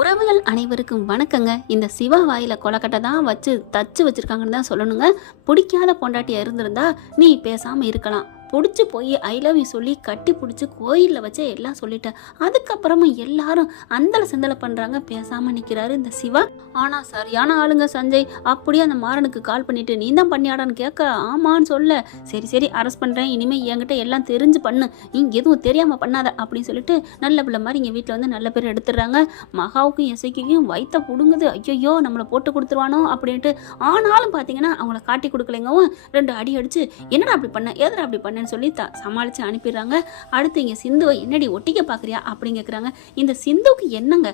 உறவுகள் அனைவருக்கும் வணக்கங்க. இந்த சிவா வாயில கொலக்கட்டை தான் வச்சு தச்சு வச்சிருக்காங்கன்னு தான் சொல்லணுங்க. பிடிக்காத பொண்டாட்டியா இருந்திருந்தா நீ பேசாம இருக்கலாம். பிடிச்சி போய் ஐ லவ் யூ சொல்லி கட்டி பிடிச்சி கோயிலில் வச்சு எல்லாம் சொல்லிட்டேன். அதுக்கப்புறமும் எல்லாரும் அந்தலை சிந்தலை பண்ணுறாங்க, பேசாமல் நிற்கிறாரு இந்த சிவா. ஆனால் சரியான ஆளுங்க சஞ்சய். அப்படியே அந்த மாறனுக்கு கால் பண்ணிட்டு நீ தான் பண்ணியாடான்னு கேட்க ஆமான்னு சொல்ல, சரி சரி அரெஸ்ட் பண்ணுறேன், இனிமேல் என்கிட்ட எல்லாம் தெரிஞ்சு பண்ணு, இங்கே எதுவும் தெரியாமல் பண்ணாத அப்படின்னு சொல்லிட்டு நல்ல பிள்ளை மாதிரி இங்கே வீட்டில் வந்து நல்ல பேர் எடுத்துடுறாங்க. மகாவுக்கும் எசைக்கும் வயிற்ற பிடுங்குது. ஐயோ நம்மளை போட்டு கொடுத்துருவானோ அப்படின்ட்டு. ஆனாலும் பார்த்தீங்கன்னா அவங்கள காட்டி கொடுக்கலைங்கவும் 2 அடி அடிச்சு என்னடா அப்படி பண்ண எதடா அப்படி பண்ண சொல்லி சமாளிச்சு அனுப்பிடுறாங்க. அடுத்து இங்க சிந்துவை என்னடி ஒட்டிக்க பாக்குறியா அப்படின்னு கேக்குறாங்க. இந்த சிந்துவுக்கு என்னங்க,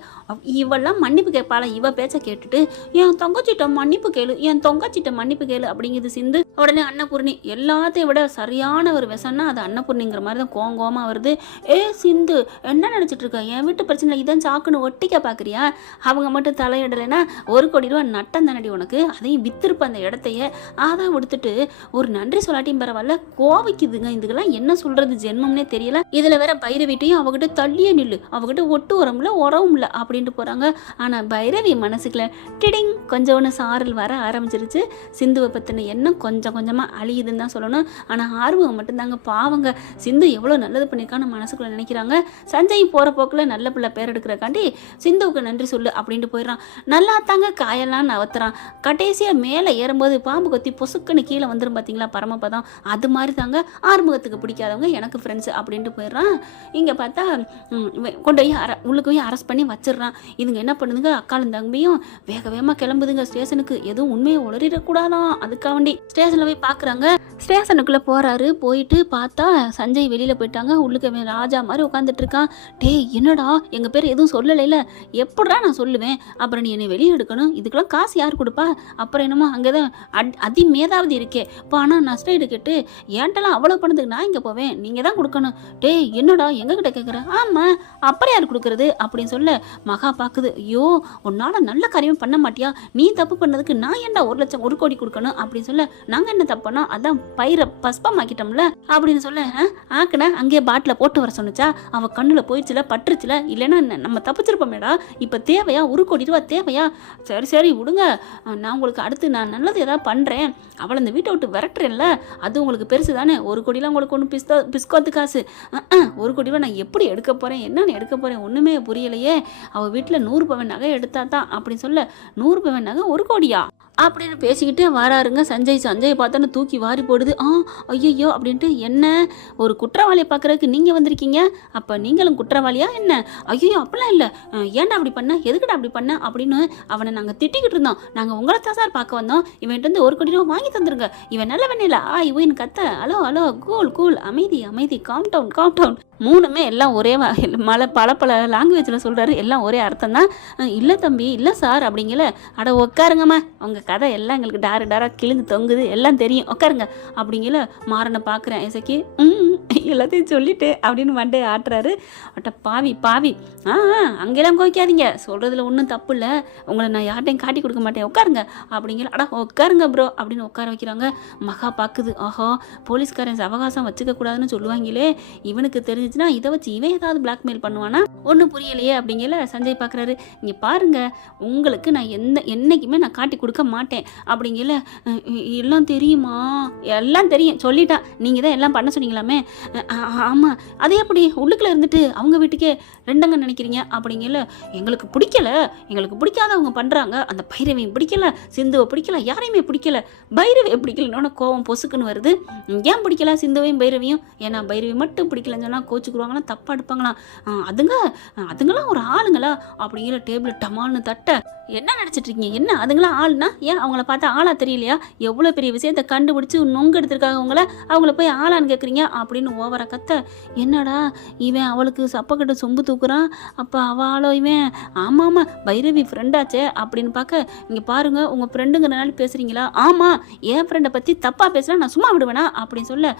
இவெல்லாம் மன்னிப்பு கேட்பாளா? இவ பேச்ச கேட்டுட்டு என் தங்கச்சிட்ட மன்னிப்பு கேளு, என் தொங்கச்சிட்ட மன்னிப்பு கேளு அப்படிங்குது சிந்து. உடனே அன்னபூர்ணி எல்லாத்தையும் விட சரியான ஒரு விஷம்னா அது அன்னபூர்ணிங்கிற மாதிரி தான் கோங்கோமா வருது. ஏ சிந்து என்ன நினைச்சிட்டு இருக்க, என் வீட்டு பிரச்சனை இதான் சாக்குன்னு ஒட்டிக்க பாக்குறியா? அவங்க மட்டும் தலையிடலைன்னா 1 கோடி ரூபா நட்டம் தானடி உனக்கு, அதையும் வித்திருப்ப அந்த இடத்தைய அதான் விடுத்துட்டு ஒரு நன்றி சொல்லாட்டியும் பரவாயில்ல கோவிக்குது. இதுக்கெல்லாம் என்ன சொல்றது ஜென்மம்னே தெரியல. இதுல வேற பைரவிட்டையும் அவகிட்ட தள்ளியே நில்லு, அவகிட்ட ஒட்டு உரம்ல உறவும் இல்ல அப்படின்ட்டு போறாங்க. ஆனா பைரவி மனசுக்குள்ள டிடிங் கொஞ்சம் ஒன்று சாரல் வர ஆரம்பிச்சிருச்சு. சிந்துவை பத்தின எண்ணம் கொஞ்சம் கொஞ்சமா அழியுதுன்னு தான் சொல்லணும். ஆனா ஆர்வம் மட்டும்தாங்க பாவங்க. சிந்து எவ்வளவு நல்லது பண்ணிருக்கான்னு மனசுக்குள்ள நினைக்கிறாங்க. சஞ்சய் போற போக்குல நல்ல பிள்ளை பேர் எடுக்கிறக்காண்டி சிந்துவுக்கு நன்றி சொல்லு அப்படின்ட்டு போயிடறான். நல்லா தாங்க காயெல்லாம் நவத்துறான். கடைசியா மேல ஏறும்போது பாம்பு கொத்தி பொசுக்குன்னு கீழே வந்துடும் பாத்தீங்களா பரமபதம். அது மாதிரி தாங்க ஆறுமுகத்துக்கு பிடிக்காதவங்க எனக்கு ஃப்ரெண்ட்ஸ் அப்படின்ட்டு போயிடுறான். இங்கே பார்த்தா கொண்டு போய் உள்ளுக்கு போய் அரெஸ்ட் பண்ணி வச்சிடுறான். இதுங்க என்ன பண்ணுதுங்க, அக்காலும் தம்பியும் வேக வேகமாக கிளம்புதுங்க ஸ்டேஷனுக்கு. எதுவும் உண்மையை உளறிடக்கூடாதான் அதுக்காக வேண்டி ஸ்டேஷனில் போய் பார்க்குறாங்க. ஸ்டேஷனுக்குள்ளே போகிறாரு. போயிட்டு பார்த்தா சஞ்சய் வெளியில் போயிட்டாங்க. உள்ளுக்கு ராஜா மாதிரி உட்காந்துட்டு இருக்கான். டேய் என்னடா எங்கள் பேர் எதுவும் சொல்லலைல, எப்படா நான் சொல்லுவேன், அப்புறம் நீ என்னை வெளியே எடுக்கணும், இதுக்கெல்லாம் காசு யார் கொடுப்பா, அப்புறம் என்னமோ அங்கே தான் அதி மேதாவது இருக்கே பணம் நஷ்டம் எடுக்கிட்டு ஏன்ட்டெல்லாம் அவ்வளோ பணத்துக்கு நான் இங்கே போவேன், நீங்கள் தான் கொடுக்கணும். டேய் என்னடா எங்ககிட்ட கேட்குற, ஆமாம் அப்புறம் யார் கொடுக்குறது அப்படின்னு சொல்ல மகா பார்க்குது. ஐயோ உன்னால் நல்ல காரியம் பண்ண மாட்டியா, நீ தப்பு பண்ணதுக்கு நான் ஏன்டா 1 லட்சம் 1 கோடி கொடுக்கணும் அப்படின்னு சொல்ல, நாங்கள் என்ன தப்பு பண்ணோம், அதான் பயிரை பஸ்பமாக்கிட்டோம்ல அப்படின்னு சொல்ல, ஆக்குன அங்கேயே பாட்டில் போட்டு வர சொன்னிச்சா, அவள் கண்ணில் போயிடுச்சுல பட்டுருச்சுல, இல்லைன்னா நம்ம தப்பிச்சிருப்போமேடா, இப்போ தேவையா 1 கோடி ரூபா தேவையா, சரி சரி விடுங்க, நான் உங்களுக்கு அடுத்து நான் நல்லது ஏதாவது பண்ணுறேன், அவளை இந்த வீட்டை விட்டு விரட்டுறேன்ல, அது உங்களுக்கு பெருசு தானே, 1 கோடிலாம் உங்களுக்கு ஒன்று பிஸ்கோத்து காசு, 1 கோடி ரூபா நான் எப்படி எடுக்க போகிறேன், என்னன்னு எடுக்க போகிறேன் ஒன்றுமே புரியலையே, அவள் வீட்டில் 100 பவன் நகை எடுத்தா தான் அப்படின்னு சொல்ல, 100 பவன் நகை 1 கோடியா அப்படின்னு பேசிக்கிட்டே வராருங்க சஞ்சய். சஞ்சய் பார்த்தோன்னு தூக்கி வாரி போடுது. ஐயோ அப்படின்ட்டு, என்ன ஒரு குற்றவாளியை பார்க்குறதுக்கு நீங்கள் வந்திருக்கீங்க, அப்போ நீங்களும் குற்றவாளியா என்ன, ஐயோ அப்படிலாம் இல்லை, ஏன்டா அப்படி பண்ண, எதுக்குடா அப்படி பண்ண அப்படின்னு அவனை நாங்கள் திட்டிக்கிட்டு இருந்தோம், நாங்கள் உங்களை தான் சார் பார்க்க வந்தோம், இவன்ட்டு வந்து 1 கோடி ரூபா வாங்கி தந்துருங்க, இவன் நல்ல வெண்ணில இவன் கத்த, ஹலோ ஹலோ கூல் கூல் அமைதி அமைதி காம் டவுன் 3மே எல்லாம் ஒரே பல லாங்குவேஜில் சொல்கிறாரு, எல்லாம் ஒரே அர்த்தம் தான். இல்லை தம்பி இல்லை சார் அப்படிங்கல, அட உட்காருங்கம்மா, உங்கள் கதை எல்லாம் எங்களுக்கு டாராக கிழிந்து தொங்குது, எல்லாம் தெரியும் உட்காருங்க அப்படிங்கல. மாறனை பார்க்குறேன் இசைக்கு, எல்லாத்தையும் சொல்லிட்டு அப்படின்னு மண்டே ஆட்டுறாரு. அட்ட பாவி அங்கெல்லாம் கோய்க்காதீங்க, சொல்கிறதுல ஒன்றும் தப்பு இல்லை, உங்களை நான் யார்ட்டையும் காட்டி கொடுக்க மாட்டேன் உட்காருங்க அப்படிங்கல. அடா உட்காருங்க ப்ரோ அப்படின்னு உட்கார வைக்கிறாங்க. மகா பார்க்குது, ஆஹா போலீஸ்காரன் அவகாசம் வச்சுக்க கூடாதுன்னு சொல்லுவாங்களே, இவனுக்கு தெரிஞ்சுச்சுன்னா இதை வச்சு இவன் ஏதாவது பிளாக்மெயில் பண்ணுவானா, ஒன்றும் புரியலையே அப்படிங்கல. சஞ்சய் பார்க்குறாரு, இங்கே பாருங்க உங்களுக்கு நான் என்னைக்குமே நான் காட்டி கொடுக்க மாட்டேன் அப்படிங்கல. எல்லாம் தெரியுமா, எல்லாம் தெரியும் சொல்லிட்டா, நீங்கள் தான் எல்லாம் பண்ண சொன்னீங்களாமே, ஆமாம் அதே எப்படி உள்ளுக்குள்ள இருந்துட்டு அவங்க வீட்டுக்கே ரெண்டங்க நினைக்கிறீங்க அப்படிங்கல. எங்களுக்கு பிடிக்காத அவங்க பண்ணுறாங்க, அந்த பைரவியும் பிடிக்கல, சிந்துவை பிடிக்கல, யாரையுமே பிடிக்கல, பைரவியை பிடிக்கலன்னு கோவம் பொசுக்குன்னு வருது. ஏன் பிடிக்கல சிந்துவையும் பைரவியும், ஏன்னா பைரவி மட்டும் பிடிக்கலன்னு சொன்னால் கோச்சுக்குருவாங்களா, தப்பாக எடுப்பாங்களாம், அதுங்களாம் ஒரு ஆளுங்களா அப்படிங்கிற டேபிள் டமால்னு தட்ட, என்ன நினச்சிட்டு இருக்கீங்க, என்ன அதுங்களாம் ஆளுனா, ஏன் அவங்கள பார்த்தா ஆளா தெரியலையா, எவ்வளோ பெரிய விஷயத்தை கண்டுபிடிச்சி நொங்கு எடுத்திருக்காங்க அவங்கள போய் ஆளான்னு கேட்குறீங்க அப்படின்னு ஓவரா கத்த, என்னடா இவன் அவளுக்கு சப்பக்கட்டு சொம்பு தூக்குறான், அப்போ அவளோ இவன் ஆமாம் பைரவி ஃப்ரெண்டாச்சே அப்படின்னு பார்க்க, இங்கே பாருங்க உங்கள் ஃப்ரெண்டுங்கிறனால பேசுகிறீங்களா, ஆமாம் என் ஃப்ரெண்டை பற்றி தப்பாக பேசுனா நான் சும்மா விடுவேனா அப்படின்னு சொல்ல,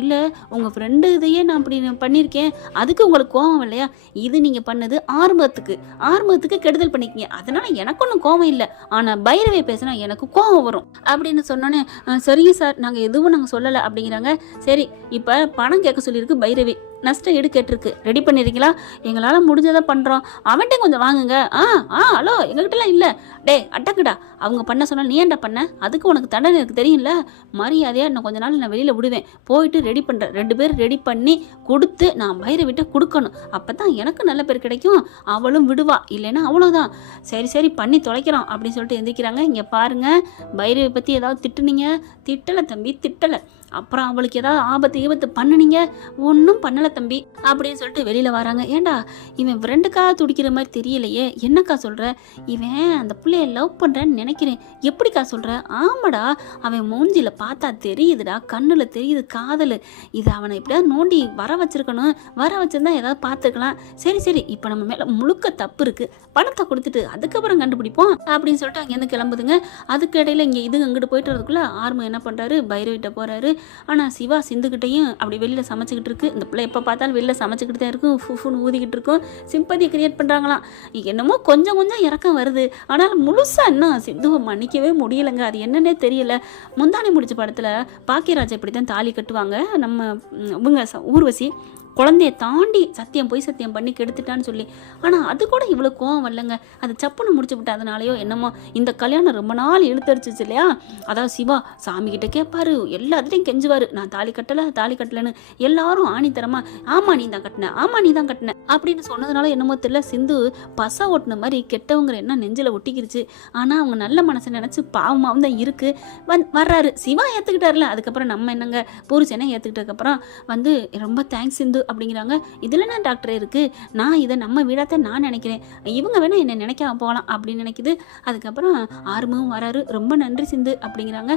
இல்லை உங்கள் ஃப்ரெண்டு இதையே நான் அப்படி பண்ணியிருக்கேன் அதுக்கு உங்களுக்கு கோபம் இல்லையா, இது நீங்கள் பண்ணது ஆர்மத்துக்கு கெடுதல் பண்ணிக்கிங்க, அதனால எனக்கு ஒன்றும் கோபம் இல்லை, ஆனால் பைரவியை பேசினா எனக்கு கோபம் வரும் அப்படின்னு சொன்னோன்னே, சரிங்க சார் நாங்கள் எதுவும் நாங்கள் சொல்லலை அப்படிங்கிறாங்க. சரி இப்போ பணம் கேட்க சொல்லியிருக்கு பைரவி, நஷ்ட ஈடு கேட்டிருக்கு. ரெடி பண்ணிருக்கீங்களா? எங்களால் முடிஞ்சதை பண்ணுறோம். அவன்கிட்ட கொஞ்சம் வாங்குங்க. ஹலோ, எங்ககிட்டலாம் இல்லை. டே அட்டக்குடா, அவங்க பண்ண சொன்னால் நீ ஏன்டா பண்ண? அதுக்கு உனக்கு தண்டனை எனக்கு தெரியும்ல. மரியாதையாக இன்னும் கொஞ்ச நாள் நான் வெளியில் விடுவேன். போயிட்டு ரெடி பண்ணுறேன். 2 பேர் ரெடி பண்ணி கொடுத்து நான் பைரவிட்ட கொடுக்கணும். அப்போ தான் எனக்கு நல்ல பேர் கிடைக்கும். அவளும் விடுவா, இல்லைன்னா அவ்வளோதான். சரி பண்ணி தொலைக்கிறோம் அப்படின்னு சொல்லிட்டு எந்திரிக்கிறாங்க. இங்கே பாருங்கள், பைரவி பற்றி ஏதாவது திட்டுனீங்க? திட்டலை தம்பி, திட்டலை. அப்புறம் அவளுக்கு ஏதாவது ஆபத்து பண்ணுனீங்க? ஒன்றும் பண்ணலை தம்பி அப்படின்னு சொல்லிட்டு வெளியில் வராங்க. ஏண்டா இவன் ஃப்ரெண்டுக்காக துடிக்கிற மாதிரி தெரியலையே, என்னக்கா சொல்கிற? இவன் அந்த பிள்ளைய லவ் பண்ணுறேன்னு நினைக்கிறேன். எப்படிக்கா சொல்கிற? ஆமாடா, அவன் மூஞ்சியில் பார்த்தா தெரியுதுடா, கண்ணில் தெரியுது காதல். இது அவனை எப்படியாவது நோண்டி வர வச்சிருக்கணும். வர வச்சிருந்தா ஏதாவது பார்த்துக்கலாம். சரி இப்போ நம்ம மேலே முழுக்க தப்பு இருக்குது. பணத்தை கொடுத்துட்டு அதுக்கப்புறம் கண்டுபிடிப்போம் அப்படின்னு சொல்லிட்டு அங்கேருந்து கிளம்புதுங்க. அதுக்கு இடையில இங்கே இது அங்கிட்டு போயிட்டு வரதுக்குள்ளே ஆர்மு என்ன பண்ணுறாரு, பைரவிட்ட போகிறாரு. ஆனால் சிவா சிந்துக்கிட்டையும் அப்படி வெளியில் சமைச்சிக்கிட்டு இருக்கு. இந்த பிள்ளை எப்போ பார்த்தாலும் வெளியில் சமைச்சிக்கிட்டு தான் இருக்கும். ஃபுஃபுன்னு ஊதிக்கிட்டு இருக்கும். சிம்பதியை கிரியேட் பண்ணுறாங்களாம். என்னமோ கொஞ்சம் இறக்கம் வருது. ஆனால் முழுசாக இன்னும் சிந்துவை மன்னிக்கவே முடியலைங்க. அது என்னன்னே தெரியல. முந்தானை முடிச்ச படத்தில் பாக்கியராஜ் இப்படி தான் தாலி கட்டுவாங்க. நம்ம இவங்க ஊர்வசி குழந்தைய தாண்டி பொய் சத்தியம் பண்ணி கெடுத்துட்டான்னு சொல்லி. ஆனால் அது கூட இவ்வளோ கோவம் வரலங்க. அது சப்புன்னு முடிச்சு விட்டு அதனாலையோ என்னமோ இந்த கல்யாணம் ரொம்ப நாள் இழுத்தடிச்சிச்சு இல்லையா. அதாவது சிவா சாமிக்கிட்ட கேட்பாரு, எல்லாத்துலேயும் கெஞ்சுவார், நான் தாலி கட்டலைன்னு. எல்லாரும் ஆணித்தரமா ஆமா நீ தான் கட்டின அப்படின்னு சொன்னதுனால என்னமோ தெரியல, சிந்து பசா ஓட்டின மாதிரி கெட்டவங்க என்ன நெஞ்சில் ஒட்டிக்கிருச்சு. ஆனால் அவங்க நல்ல மனசை நினச்சி பாவமாகவும் தான் இருக்குது. வர்றாரு சிவா, ஏற்றுக்கிட்டார்ல. அதுக்கப்புறம் நம்ம என்னங்க பூரிச்சனை ஏற்றுக்கிட்டதுக்கப்புறம் ரொம்ப தேங்க்ஸ் சிந்து அப்படிங்கிறாங்க. இதில் என்ன டாக்டர் இருக்குது, நான் இதை நம்ம வீடாத்தான் நான் நினைக்கிறேன், இவங்க வேணா என்னை நினைக்காம போகலாம் அப்படின்னு நினைக்குது. அதுக்கப்புறம் ஆர்மும் வராரு. ரொம்ப நன்றி சிந்து அப்படிங்கிறாங்க.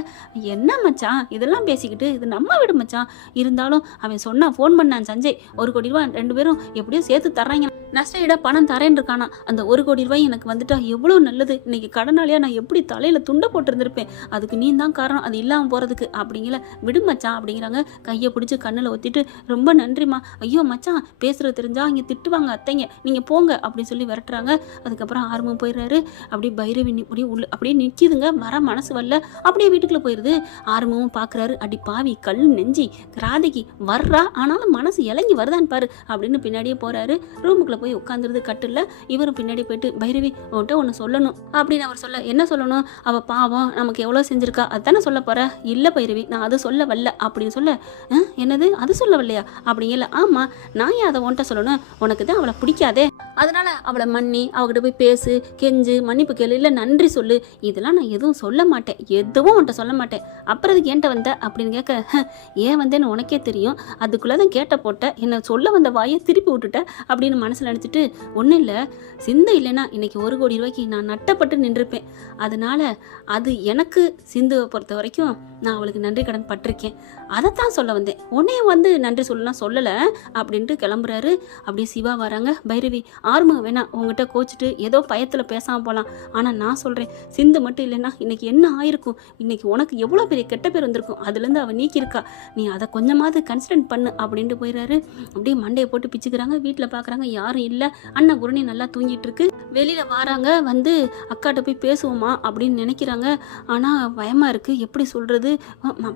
என்ன மச்சான் இதெல்லாம் பேசிக்கிட்டு, இது நம்ம வீடு மச்சான். இருந்தாலும் அவன் ஃபோன் பண்ணான் சஞ்சய், 1 கோடி ரூபாய் 2 பேரும் எப்படியோ சேர்த்து தர்றாங்க, நஷ்ட ஈடா பணம் தரேன்னு இருக்கானா. அந்த 1 கோடி ரூபாய் எனக்கு வந்துட்டா எவ்வளோ நல்லது. இன்னைக்கு கடனாளியா நான் எப்படி தலையில துண்டை போட்டிருந்திருப்பேன். அதுக்கு நீ தான் காரணம், அது இல்லாமல் போறதுக்கு அப்படிங்கிற. விடு மச்சான் அப்படிங்கிறாங்க. கையை பிடிச்சி கண்ணில் ஒத்திட்டு ரொம்ப நன்றிமா. ஐயோ மச்சான் பேசுறது தெரிஞ்சா இங்கே திட்டுவாங்க அத்தைங்க, நீங்க போங்க அப்படின்னு சொல்லி விரட்டுறாங்க. அதுக்கப்புறம் ஆர்வம் போயிடுறாரு. அப்படியே பைரவி அப்படியே நிற்கிதுங்க. வர மனசு வரல, அப்படியே வீட்டுக்குள்ள போயிடுது. ஆர்வமும் பார்க்குறாரு. அடி பாவி கல் நெஞ்சி ராதைக்கு வர்றா, ஆனாலும் மனசு இறங்கி வருதான்னு பாரு அப்படின்னு பின்னாடியே போறாரு. ரூமுக்குள்ள போய் உட்காந்துருது கட்டில். இவரும் பின்னாடி போயிட்டு பைரவி உன்கிட்ட ஒன்று சொல்லணும் அப்படின்னு அவர் சொல்ல. என்ன சொல்லணும்? அவ பாவம் நமக்கு எவ்வளோ செஞ்சிருக்கா அதுதானே சொல்ல போற? இல்லை பைரவி, நான் அது சொல்ல வரல அப்படின்னு சொல்ல. என்னது அது சொல்ல வரலையா அப்படிங்கல. ஆமா, நான் ஏன் அதை உன்கிட்ட சொல்லணும்? உனக்கு தான் அவளை பிடிக்காதே, அதனால அவளை மன்னி அவகிட்ட போய் பேசு, கெஞ்சு, மன்னிப்பு கேளு, இல்லை நன்றி சொல்லு. இதெல்லாம் நான் எதுவும் சொல்ல மாட்டேன், எதுவும் உன்கிட்ட சொல்ல மாட்டேன். அப்புறம் அதுக்கு ஏன்ட்ட வந்த அப்படின்னு கேட்க, ஏன் வந்தேன்னு உனக்கே தெரியும், அதுக்குள்ளதான் கேட்ட போட்ட, என்னை சொல்ல வந்த வாயை திருப்பி விட்டுட்ட அப்படின்னு மனசில் நினச்சிட்டு, ஒன்றும் இல்லை சிந்து இல்லைன்னா இன்னைக்கு 1 கோடி ரூபாய்க்கு நான் நட்டப்பட்டு நின்றுப்பேன். அதனால அது எனக்கு சிந்துவை பொறுத்த வரைக்கும் நான் அவளுக்கு நன்றி கடன் பட்டிருக்கேன், அதைத்தான் சொல்ல வந்தேன். உன்னையும் நன்றி சொல்லலாம் சொல்லலை அப்படின்ட்டு கிளம்புறாரு. அப்படியே சிவா வராங்க. பைரவி ஆர்மு வேணா உங்ககிட்ட கோச்சிட்டு ஏதோ பயத்தில் பேசாமல் போகலாம், ஆனால் நான் சொல்கிறேன் சிந்து மட்டும் இல்லைன்னா இன்னைக்கு என்ன ஆயிருக்கும், இன்னைக்கு உனக்கு எவ்வளோ பெரிய கெட்ட பேர் வந்திருக்கும், அதுலேருந்து அவள் நீக்கியிருக்கா, நீ அதை கொஞ்சமாவது கன்சிடர் பண்ணு அப்படின்ட்டு போயிடுறாரு. அப்படியே மண்டையை போட்டு பிச்சுக்கிறாங்க. வீட்டில் பார்க்குறாங்க யாரும் இல்லை. அண்ணன் குருணி நல்லா தூங்கிட்டு இருக்கு. வெளியில் வராங்க. அக்காட்ட போய் பேசுவோமா அப்படின்னு நினைக்கிறாங்க. ஆனால் பயமாக இருக்குது. எப்படி சொல்கிறது?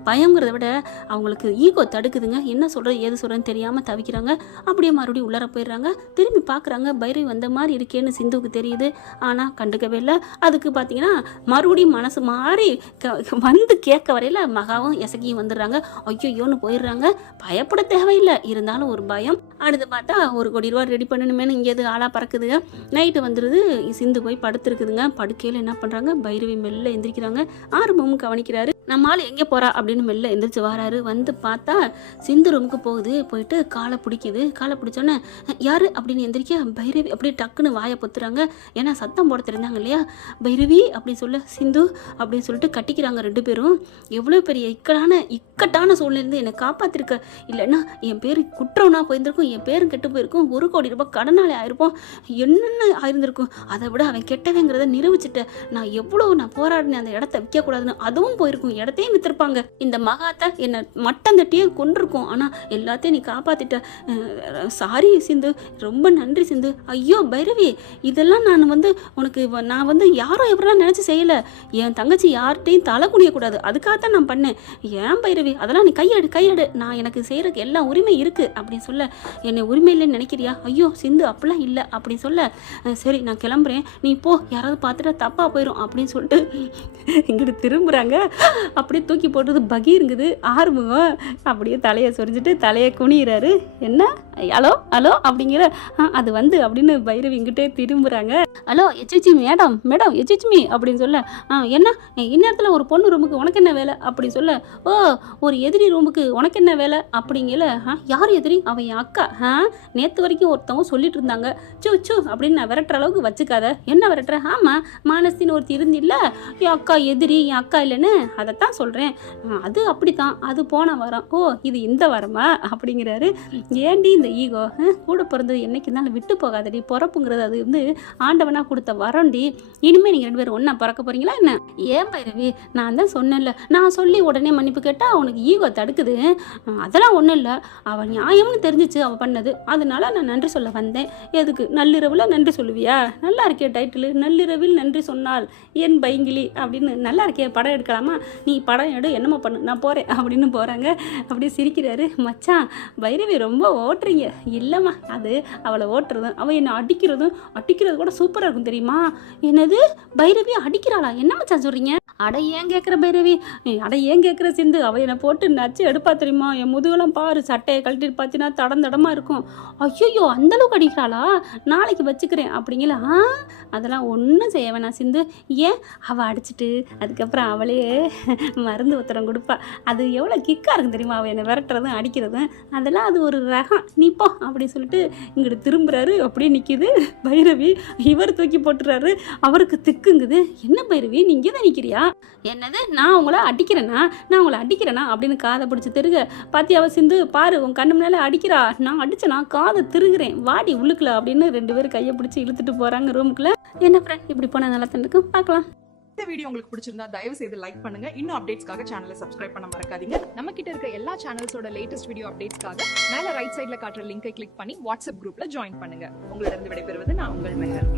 பயங்கிறத விட அவங்களுக்கு ஈகோ தடுக்குதுங்க. என்ன சொல்கிறது ஏது சொல்கிறேன்னு தெரியாமல் தவிக்கிறாங்க. அப்படியே மறுபடியும் உள்ளர போயிடுறாங்க. திரும்பி பார்க்குறாங்க. பைரவி வந்த மாதிரி இருக்கேன்னு சிந்துவுக்கு தெரியுது. ஆனால் கண்டுக்கவே இல்லை. அதுக்கு பார்த்தீங்கன்னா மறுபடியும் மனசு மாறி கேட்க வரையில் மகாவும் எசகியும் வந்துடுறாங்க. ஐயோன்னு போயிடுறாங்க. பயப்பட தேவையில்லை, இருந்தாலும் ஒரு பயம். அடுத்து பார்த்தா 1 கோடி ரூபா ரெடி பண்ணணுமேனு இங்கேது ஆளாக பறக்குதுங்க. நைட்டு வந்துடுது. சிந்து போய் படுத்துருக்குதுங்க. படுக்கையில் என்ன பண்ணுறாங்க, பைரவி மெல்ல எந்திரிக்கிறாங்க. ஆர்வமும் கவனிக்கிறாரு. நம்ம ஆள் எங்கே போகிறா அப்படின்னு மெல்ல எந்திரிச்சு வராரு. பார்த்தா சிந்து ரூமுக்கு போகுது. போயிட்டு காலை பிடிக்குது. காலை பிடிச்சோன்னே யாரு அப்படின்னு எந்திரிக்க பைரவி அப்படியே டக்குன்னு வாயை பொத்துறாங்க. ஏன்னா சத்தம் போட தெரிந்தாங்க இல்லையா. பைரவி அப்படின்னு சொல்ல சிந்து அப்படின்னு சொல்லிட்டு கட்டிக்கிறாங்க 2 பேரும். எவ்வளோ பெரிய இக்கட்டான சூழ்நிலை என்னை காப்பாற்றிருக்க, இல்லைன்னா என் பேர் குற்றம்னா போயிருந்திருக்கும், என் பேரும் கெட்டு போயிருக்கும், 1 கோடி ரூபாய் கடனாளி ஆயிருப்போம், என்னென்ன ஆயிருந்திருக்கும். அதை விட அவன் கெட்டவங்கிறத நிரூபிச்சுட்டேன். நான் போராடினேன் அந்த இடத்த விற்கக்கூடாதுன்னு, அதுவும் போயிருக்கும், இடத்தையும் வித்திருப்பாங்க. இந்த மகாத்தை என்னை மட்டம் தட்டியே கொண்டிருக்கும். ஆனால் எல்லாத்தையும் நீ காப்பாத்திட்ட. சாரி சிந்து, ரொம்ப நன்றி சிந்து ஐயோ பைரவி, இதெல்லாம் நான் யாரோ எப்படிலாம் நினச்சி செய்யலை. என் தங்கச்சி யார்கிட்டையும் தலை குனியக்கூடாது, அதுக்காகத்தான் நான் பண்ணேன். ஏன் பைரவி, அதெல்லாம் நீ கையெடு, நான் எனக்கு செய்கிறதுக்கு எல்லா உரிமை இருக்குது அப்படின்னு சொல்ல, என்னை உரிமை இல்லைன்னு நினைக்கிறியா? ஐயோ சிந்து அப்படிலாம் இல்லை அப்படின்னு சொல்ல, சரி நான் கிளம்புறேன், நீ போ, யாராவது பார்த்துட்டா தப்பாக போயிடும் அப்படின்னு சொல்லிட்டு இங்கிட்டு திரும்புகிறாங்க. அப்படியே தூக்கி போட்டது பகீருங்குது. ஆறுமுகம் அப்படியே தலையை சொரிஞ்சிட்டு தலையை குனிகிறாரு. என்ன ஹலோ ஹலோ அப்படிங்கிற அது அப்படின்னு பைரவி இங்கிட்டே திரும்புகிறாங்க. ஹலோ மேடம் எச்சிச்மி அப்படின்னு சொல்ல, என்ன இந்நேரத்தில் ஒரு பொண்ணு ரூமுக்கு உனக்கு என்ன வேலை அப்படின்னு சொல்ல, ஓ ஒரு எதிரி ரூமுக்கு உனக்கு என்ன வேலை அப்படிங்கல. யார் எதிரி? அவன் என் அக்கா. நேற்று வரைக்கும் ஒருத்தவங்க சொல்லிட்டு இருந்தாங்க. சூ அப்படின்னு நான் விரட்டுற அளவுக்கு வச்சுக்காத. என்ன விரட்டுற? ஆமாம், மானஸ்தின்னு ஒருத்தி இருந்தில்ல, என் அக்கா எதிரி, என் அக்கா இல்லைன்னு அதைத்தான் சொல்கிறேன். அது அப்படித்தான், அது போன வாரம். ஓ இது இந்த வாரமா அப்படிங்கிறாரு. ஏண்டி இந்த ஈகோ? கூட பிறந்தது என்னைக்கு இருந்தாலும் விட்டு போகாதடி. பிறப்புங்கிறது அது ஆண்டவனா கொடுத்த வரண்டி. இனிமேல் நீங்கள் 2 பேரும் ஒன்றா பிறக்க போறீங்களா என்ன? ஏன் பைரவி, நான் தான் சொன்னேன்ல, நான் சொல்லி உடனே மன்னிப்பு கேட்டால் அவனுக்கு ஈகோ தடுக்குது. அதெல்லாம் ஒன்றும் இல்லை, அவன் நியாயம்னு தெரிஞ்சிச்சு அவள் பண்ணது, அதனால நான் நன்றி சொல்ல வந்தேன். எதுக்கு? நள்ளிரவில் நன்றி சொல்லுவியா? நல்லா இருக்கே டைட்டில், நள்ளிரவில் நன்றி சொன்னால் என் பைங்கிலி அப்படின்னு. நல்லா இருக்கே, படம் எடுக்கலாமா? நீ படம் எடு, என்னமோ பண்ணு, நான் போகிறேன் அப்படின்னு போகிறாங்க. அப்படியே சிரிக்கிறாரு. மச்சான் பைரவி ரொம்ப ஓட்டுறீங்க. இல்லைம்மா, அது அவளை ஓட்டுறதும் அவள் என்னை அடிக்கிறது கூட சூப்பராக இருக்கும் தெரியுமா? என்னது பைரவி அடிக்கிறாளா? என்ன மச்சான் சொல்கிறீங்க? அட ஏன் கேட்குற சிந்து, அவள் என்னை போட்டு நச்சு எடுப்பா தெரியுமா? என் முதுகெல்லாம் பாரு, சட்டையை கழட்டிட்டு பார்த்தீங்கன்னா தடமாக இருக்கும். ஐயோ அந்தளவுக்கு அடிக்கிறாளா? நாளைக்கு வச்சுக்கிறேன் அப்படிங்களா? அதெல்லாம் ஒன்றும் செய்ய வேணாம் சிந்து. ஏன்? அவள் அடிச்சுட்டு அதுக்கப்புறம் அவளே மருந்து உத்தரம் கொடுப்பா. அது எவ்வளோ கிக்காக இருக்கும் தெரியுமா? அவள் என்னை விரட்டுறதும் அடிக்கிறதும், அதெல்லாம் அது ஒரு ரகம். நீப்போ அப்படின்னு சொல்லிட்டு இங்கிட்டு திரும்புறாரு. அப்படியே நிற்கிது பைரவி. இவர் தூக்கி போட்டுறாரு. அவருக்கு திக்குங்குது. என்ன பைரவி, நீ இங்கே தான் நிற்கிறியா? என்னது நான் உங்களை அடிக்கிறேனா அப்படின்னு காதை பிடிச்சி திருக. பாத்தியாவ சிந்து, பாரு உன் கண்ணு முன்னால அடிக்கிறா. நான் அடிச்சேனா காதை திருகுறேன், வாடி உள்ளுக்குள்ள அப்படின்னு 2 பேரும் கையை பிடிச்சி இழுத்துட்டு போறாங்க ரூமுக்குள்ள. என்ன ஃப்ரெண்ட், இப்படி போனா நல்லா தண்டுக்கும். பார்க்கலாம். இந்த வீடியோ உங்களுக்கு பிடிச்சிருந்தா தயவு செய்து லைக் பண்ணுங்க. இன்னும் அப்டேட்ஸ்க்காக சேனலை சப்ஸ்கிரைப் பண்ண மறக்காதீங்க. நம்ம கிட்ட இருக்க எல்லா சேனல்ஸோட லேட்டஸ்ட் வீடியோ அப்டேட்ஸ்க்காக மேல ரைட் சைடுல காட்டுற லிங்கை கிளிக் பண்ணி வாட்ஸ்அப் குரூப்ல ஜாயின் பண்ணுங்க. உங்களிடம் விடைபெறுவது நான் உங்கள் மெஹர்.